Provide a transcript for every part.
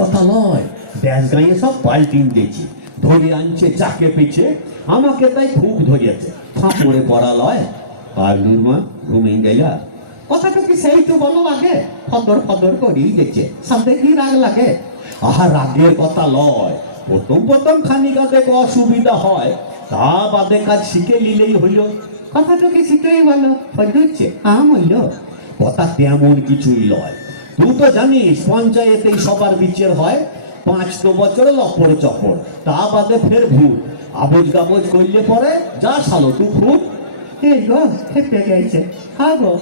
কথা নয়। ব্যাস গাঁয়ে সব পাল্টিন দিয়েছি। ধরে আনছে চাকে পিছে আমাকে তাই খুব ধরিয়েছে। ফাঁপড়ে পড়া লয় আর নুরমা ঘুমিয়ে গেলা। কথাটা কি সেই তো বলো আগে? ফদর ফদর করেই দিচ্ছে সাথে কি রাগ লাগে? আহা, রাগের কথা লয়। প্রথম প্রথম খানিকা দেখো অসুবিধা হয়। তা বাদে কাজ শিখে নিলেই হইল কথাটা কি শিখেই ভালো হচ্ছে আম হইল কথা তেমন কিছুই লয়। তুই তো জানিস পঞ্চায়েতেই সবার বিচের হয় পাঁচ তো বছর লপড় চপড় তা বাদে ফের ভূত। আবজ গাবজ করলে পরে যা সালো তুই ভূত। এই গো খেপে গেছে হ্যাঁ গো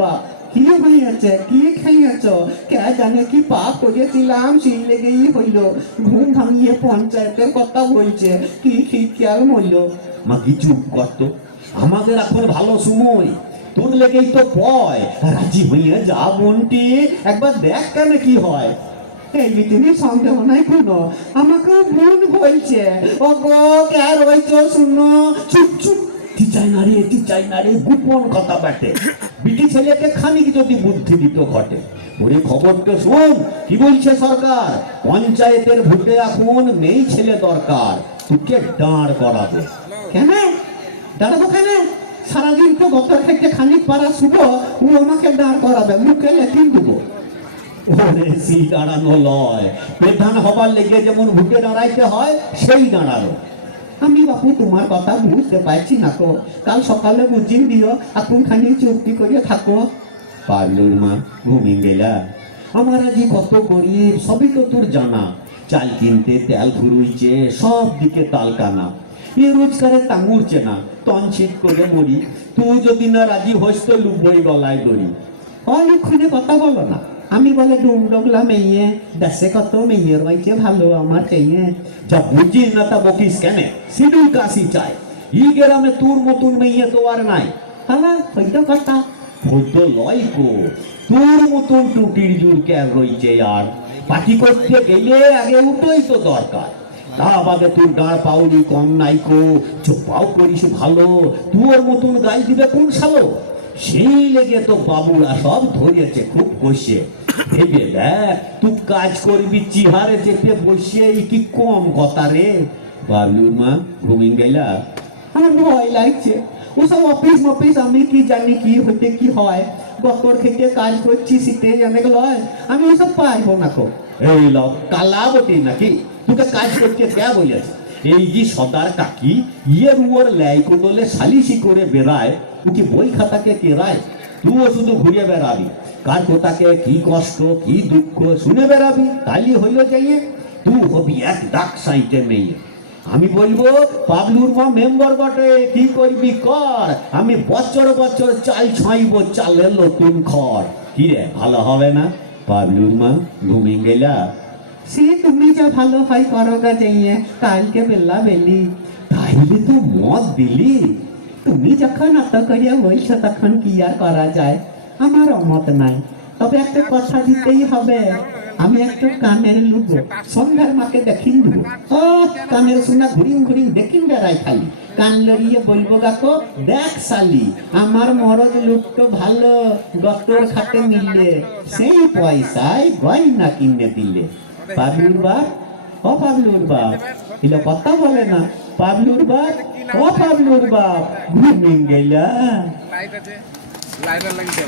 বা কি হইয়াছে কি খাইয়াছ? কে জানে কি পাপ করেছিলাম সেই লেগেই হইল। ঘুম ভাঙিয়ে পঞ্চায়েতের কথা বলছে কি খিটকেয়াল মরল। মা কি চুপ করতো আমাদের এখন ভালো সময়। তোর লেগেই তো পয় রাজি হইয়া যা বোনটি একবার দেখ কেন কি হয়। এই তুমি সন্দেহ নাই কোনো। আমাকে ভুল বলছে ও গো কে রয়েছ শুনো। চুপ চুপ। চাই না রে তুই চাই না রে গোপন কথা বাটে। বিটি ছেলেকে খানিক যদি বুদ্ধি দিত ঘটে। ওরে খবরটা শোন কি বলছে সরকার? পঞ্চায়েতের ভোটে এখন নেই ছেলে দরকার। তোকে দাঁড় করাবে। কেন? দাঁড়াবো কেন? সারাদিন তো গত থেকে খানিক পারা শুভ ও আমাকে দাঁড় করাবে মুখে লেখিন দেবো। ওরে সেই দাঁড়ানো লয়। প্রধান হবার লেগে যেমন ভুটে দাঁড়াইতে হয় সেই দাঁড়াল। আমি বাপু তোমার কথা বুঝতে পারছি না তো। কাল সকালে বুঝিয়ে দিও এখন খানি চুক্তি করে থাকো। পারলুর মা ঘুমিয়ে গেলা। আমার আজ কত গরিব সবই তো তোর জানা। চাল কিনতে তেল ফুরুইছে সব দিকে তাল কানা এ রোজগারে তাঙুরছে না তনছিট করে মরি। তুই যদি না রাজি হইস তো লুবই গলায় দড়ি। অলক্ষণে কথা বলো না। আমি বলে ডুম ডগলা মেয়ে, দেশে কত মেয়ে রয়েছে ভালো আমার চেয়ে যা বুঝিস না তা বকিস কেন সিডুল কাশি চাই ই গ্রামে তোর মতন মেয়ে তো আর নাই। হ্যাঁ হইতো কথা। হইতো লয় কো তোর মতন টুটির জুর কে রইছে আর। পাটি করতে গেলে আগে উঠোই তো দরকার। তা বাদে তোর গাঁড় পাউলি কম নাই কো। চোপাও করিস ভালো। তোর মতন গাই দিবে কোন সালো সেই লেগে তো বাবুরা সব ধরেছে খুব কষে ভেবে দেখ, তুই কাজ করবি, চিহারে চেপে বসে, এই কি কম কথা রে? বাবলুর মা, ঘুমিয়ে গেলা? আমার ভয় লাগছে। ওসব অফিস মফিস, আমি কি জানি কি হতে কি হয়। গতর থেকে কাজ করছি, শীতে জানে লয়। আমি ওসব পারব না কো। এই ল কালাবতী নাকি? তোকে কাজ করতে কে বলেছে এই যে সদার কাকি ইয়ের সালিশি করে বেড়ায় বই খাতাকে তুইও শুধু বেড়াবি। কার কোথাকে কি কষ্ট, কি দুঃখ, শুনে বেড়াবি, তাইলে হইল যাইয়ে তুই হবি এক ডাক সাইটে মেয়ে। আমি বলব, পাবলুর মা মেম্বার বটে, কি করবি কর? আমি বছর বছর চাল ছাইব চালের নতুন খড়। কি রে, ভালো হবে না? পাবলুর মা ঘুমিয়ে গেলা। সে তুমি যা ভালো হয় করো গা যাইয়ে কালকে বেলা বেলি। তাইলে তো মত দিলি। তুমি যখন অত করিয়া বলছো তখন কি আর করা যায়? আমার অমত নাই। তবে একটা কথা দিতেই হবে। আমি কানের লুবো। সন্ধ্যার মাকে দেখিন ও কানের ঘুরিং ঘুরিং দেখিন বেড়াই খালি। কান লড়িয়ে বলব গাকো দেখ সালি আমার মরদ লুকটো ভালো, গতর খাতে মিললে সেই পয়সায় গয়না কিনে দিলে। পাবলুর বাপ ও পাবলুর বাপ এগুলো কথা বলে না। পাবলুর বাপ ও পাবলুর বাপ ঘুমিয়ে গেলা। লাইট আছে। লাইটার লাগিয়ে